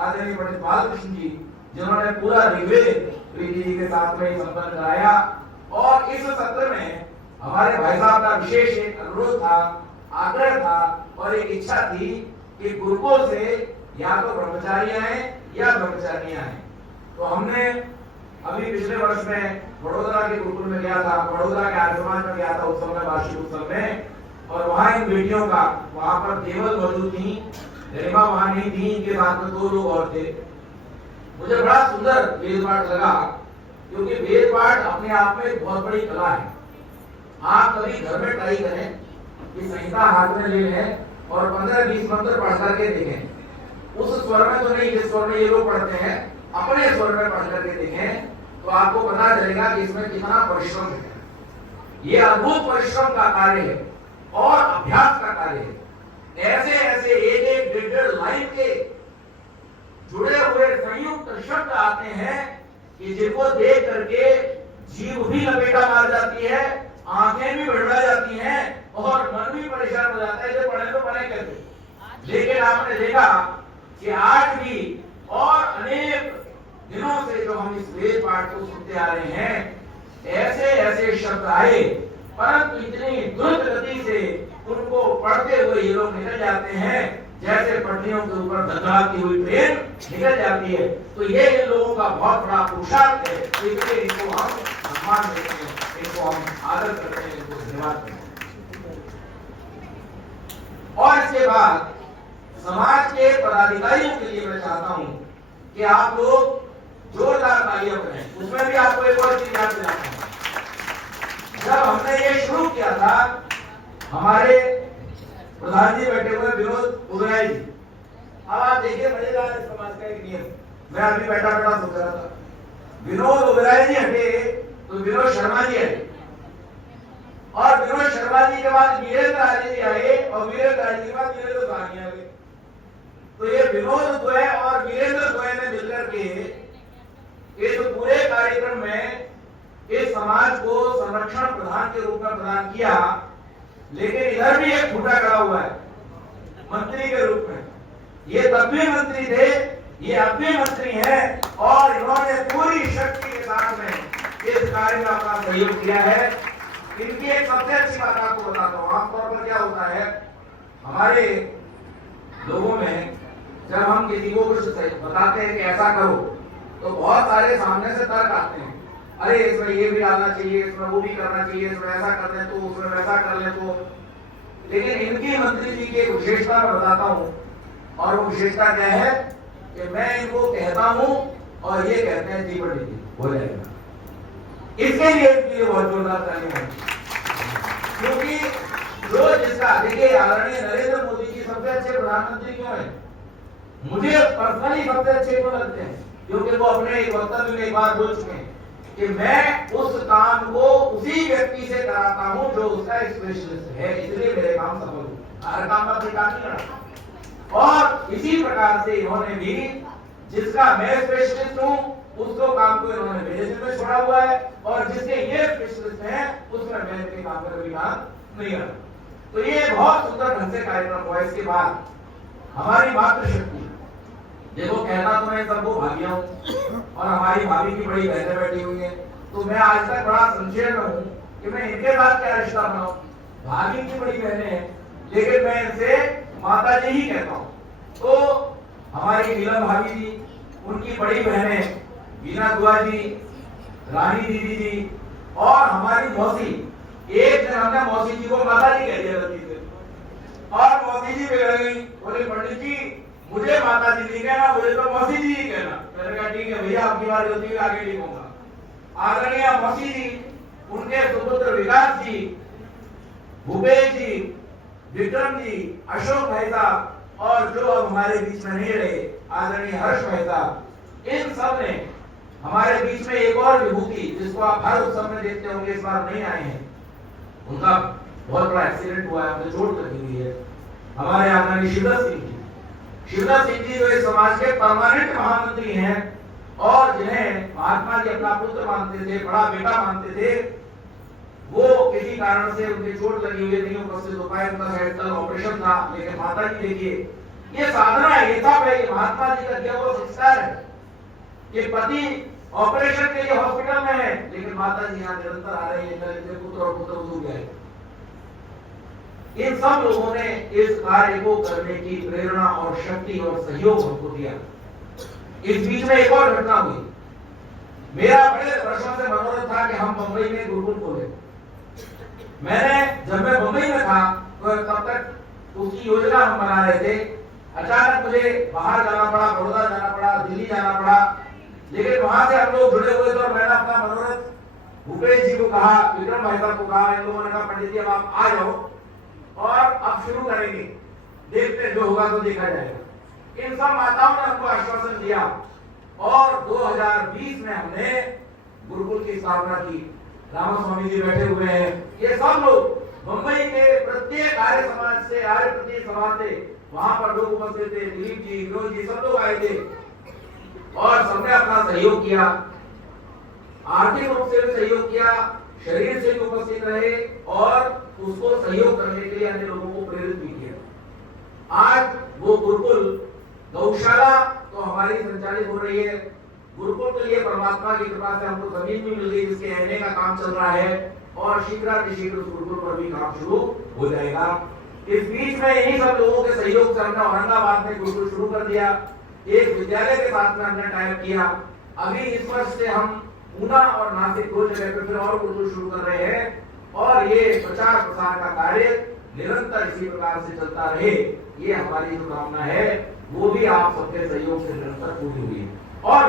आदरणीय पंडित बालकृष्ण जी, जिन्होंने पूरा ऋग्वेद प्रीति जी के साथ में संपन्न कराया। और इस सत्र में हमारे भाई साहब का विशेष एक अनुरोध था, आग्रह था और एक इच्छा थी कि गुरुकुल से या तो ब्रह्मचारी आए या ब्रह्मचारियां आए। तो हमने अभी पिछले वर्ष में वडोदरा के गुरुकुल में गया था, वडोदरा के आर्यमान में गया था उत्सव में, वार्षिक उत्सव में, और वहां इन बेटियों का, वहां पर केवल मौजूद थी, गरिमा वहां नहीं थी, इनके साथ में 2 लोग और थे। मुझे बड़ा सुंदर वेद पाठ लगा, क्योंकि वेद पाठ अपने आप में एक बहुत बड़ी कला है। आप कभी घर में ट्राई करें कि संहिता हाथ में ले लें और 15-20 मंत्र पढ़ करके देखें। उस स्वर में तो नहीं जिस स्वर में ये लोग पढ़ते हैं, अपने स्वर में पढ़ करके देखें तो आपको पता चलेगा कि इसमें कितना परिश्रम है। ये अद्भुत परिश्रम का कार्य है और अभ्यास का कार्य है। ऐसे ऐसे एक 1.5 लाइन के जुड़े हुए संयुक्त शब्द आते हैं कि जिनको देख करके जीभ भी लपेटा मार जाती है, आंखें भी बढ़ा जाती हैं और मन भी परेशान हो जाता है, पढ़े तो पढ़े कैसे। लेकिन आपने देखा कि आज भी और अनेक दिनों से जो हम इस वेद पाठ को सुनते आ रहे हैं, ऐसे ऐसे शब्द आए, परंतु इतनी द्रुत गति से उनको पढ़ते हुए ये लोग निकल जाते हैं जैसे पटरियों के ऊपर धधकाती हुई ट्रेन निकल जाती है। तो ये इन लोगों का बहुत बड़ा पुरुषार्थ है, इसलिए इनको हम सम्मान देते हैं, इनको हम आदर करते हैं, इनको धन्यवाद करते हैं। और इसके बाद समाज के पदाधिकारियों के लिए मैं चाहता हूं कि आप लोग जोरदार तालियां बजाएं। उसमें भी आपको एक और चीज याद दिलाता हूं, जब हमने ये शुरू किया था, हमारे प्रधान जी बैठे हुए विनोद ओबेरॉय जी। अब आप देखिए मजेदार समाज का एक नियम, मैं अभी बैठा सोच रहा था, विनोद ओबेरॉय जी हटे तो विनोद शर्मा जी आए, और विनोद शर्मा जी के बाद वीरेंद्र आर्य जी आए, और वीरेंद्र आर्य के बाद वीरेंद्र साहनी आ गए। तो ये विनोद द्वय और वीरेंद्र द्वय ने मिलकर के इस पूरे कार्यक्रम में इस समाज को संरक्षण प्रधान के रूप में प्रदान किया। लेकिन इधर भी एक खूंटा खड़ा हुआ है मंत्री के रूप में। ये तब भी मंत्री थे, ये अब भी मंत्री हैं, और इन्होंने पूरी शक्ति के साथ में इस कार्य में अपना सहयोग किया है। इनकी एक सबसे अच्छी बात आपको बताता हूँ। आमतौर पर क्या होता है, हमारे लोगों में जब हम किसी को कुछ बताते हैं कि ऐसा करो, तो बहुत सारे सामने से तर्क आते हैं, अरे इसमें ये भी डालना चाहिए, इसमें वो भी करना चाहिए, इसमें ऐसा कर ले तो, उसमें वैसा कर ले तो। लेकिन इनकी मंत्री जी की एक विशेषता मैं बताता हूँ, और वो विशेषता क्या है कि मैं इनको कहता हूँ और ये कहते हैं जी पंडित जी हो जाएगा। इसके लिए बहुत जोरदार तालियां हैं, क्योंकि जो जिसका, देखिए आदरणीय नरेंद्र मोदी जी सबसे अच्छे प्रधानमंत्री क्यों है, मुझे पर्सनली सबसे अच्छे क्यों लगते हैं, क्योंकि वो अपने एक वक्तव्य में एक बार बोल चुके हैं कि मैं उस काम को उसी व्यक्ति से कराता हूं जो उसका स्पेशलिस्ट है, इसलिए मेरे काम सफल हो। हर काम में काम नहीं करता। और इसी प्रकार से इन्होंने भी, जिसका मैं स्पेशलिस्ट हूं उसको काम को इन्होंने मेरे जिम्मे छोड़ा हुआ है, और जिसके ये स्पेशलिस्ट हैं उसमें मैं इनके काम पर कभी काम नहीं करता। तो ये बहुत सुंदर ढंग से कार्यक्रम हुआ। इसके बाद हमारी मातृशक्ति, देखो कहना तो मैं सबको भाभिया हूँ, और हमारी भाभी की बड़ी बहनें बैठी हुई हैं, तो मैं आज तक बड़ा संशय में हूँ कि मैं इनके साथ क्या रिश्ता बनाऊं। भाभी की बड़ी बहनें हैं, लेकिन मैं इनसे माता जी ही कहता हूँ। तो हमारी नीलम भाभी जी, उनकी बड़ी बहनें बीना दुआ जी, रानी दीदी जी, और हमारी मौसी, एक दिन हमने मौसी जी को माता जी कह दिया गलती से, और मौसी जी बिगड़ गई, बोले पंडित जी मुझे माता जी नहीं कहना, मुझे तो मौसी जी ही कहना। मैंने कहा ठीक है भैया, आपकी बात गलती है, आगे नहीं कहूंगा। आदरणीय मौसी जी, उनके सुपुत्र विकास जी, भूपेश जी, विक्रम जी, अशोक भाई साहब, और जो अब हमारे बीच में नहीं रहे आदरणीय हर्ष भाई साहब, इन सब ने हमारे बीच में एक और विभूति, जिसको आप हर उत्सव में देखते होंगे, इस बार नहीं आए हैं, उनका बहुत बड़ा एक्सीडेंट हुआ है, उन्हें चोट लगी हुई है, हमारे आदरणीय शिवदत्त सिंह जी। शिवदत्त सिंह जी जो इस समाज के परमानेंट महामंत्री हैं, और जिन्हें महात्मा जी अपना पुत्र मानते थे, बड़ा बेटा मानते थे, वो किसी कारण से उनकी चोट लगी हुई नहीं उपस्थित हो पाए, उनका हेड ऑपरेशन था। लेकिन माता जी देखिए ये साधना है, ये सब है, ये महात्मा जी का दिया हुआ संस्कार है कि पति ऑपरेशन के लिए हॉस्पिटल में है, लेकिन माता जी यहाँ निरंतर आ रही है, इनके पुत्र और पुत्र दूर गए। इन सब लोगों ने इस कार्य को करने की प्रेरणा और शक्ति और सहयोग हमको दिया। इस बीच में एक और घटना हुई। मेरा बड़े वर्षों से मनोरथ था कि हम बंबई में गुरुकुल खोले। जब मैं बंबई में था तो तब तक उसकी योजना हम बना रहे थे। अचानक मुझे बाहर जाना पड़ा, बड़ौदा जाना पड़ा, दिल्ली जाना पड़ा, लेकिन वहां से हम लोग जुड़े हुए थे और मैंने अपना मनोरथ भूपेश जी को कहा, विक्रम भाई साहब को कहा, इन लोगों ने कहा पंडित जी अब आप आ जाओ और अब शुरू करेंगे, देखते जो होगा तो देखा जाएगा। इन सब माताओं ने हमको आश्वासन दिया और 2020 में हमने गुरुकुल की स्थापना की। रामास्वामी जी बैठे हुए हैं, ये सब लोग मुंबई के प्रत्येक आर्य समाज से, आर्य प्रत्येक समाज से वहां पर लोग उपस्थित थे। दिलीप जी, विनोद जी, सब लोग आए थे और सबने अपना सहयोग किया, आर्थिक रूप से भी सहयोग किया, शरीर से भी उपस्थित रहे और उसको सहयोग करने के लिए अन्य लोगों को प्रेरित भी किया। आज वो गुरुकुल गौशाला तो हमारी संचालित हो रही है। गुरुकुल के लिए परमात्मा की कृपा से हमको जमीन भी मिल गई, जिसके रहने का काम चल रहा है और शीघ्र उस गुरुकुल पर भी काम शुरू हो जाएगा। इस बीच में इन्हीं सब लोगों के सहयोग से हमने औरंगाबाद में गुरुकुल शुरू कर दिया। एक विद्यालय के साथ में हमने टाइप किया। अभी इस वर्ष से हम ऊना और नासिक 2 जगह पर फिर और गुरुकुल शुरू कर रहे हैं और ये प्रचार प्रसार का कार्य निरंतर इसी प्रकार से चलता रहे, ये हमारी जो कामना है वो भी आप सबके सहयोग से निरंतर पूरी हुई है। और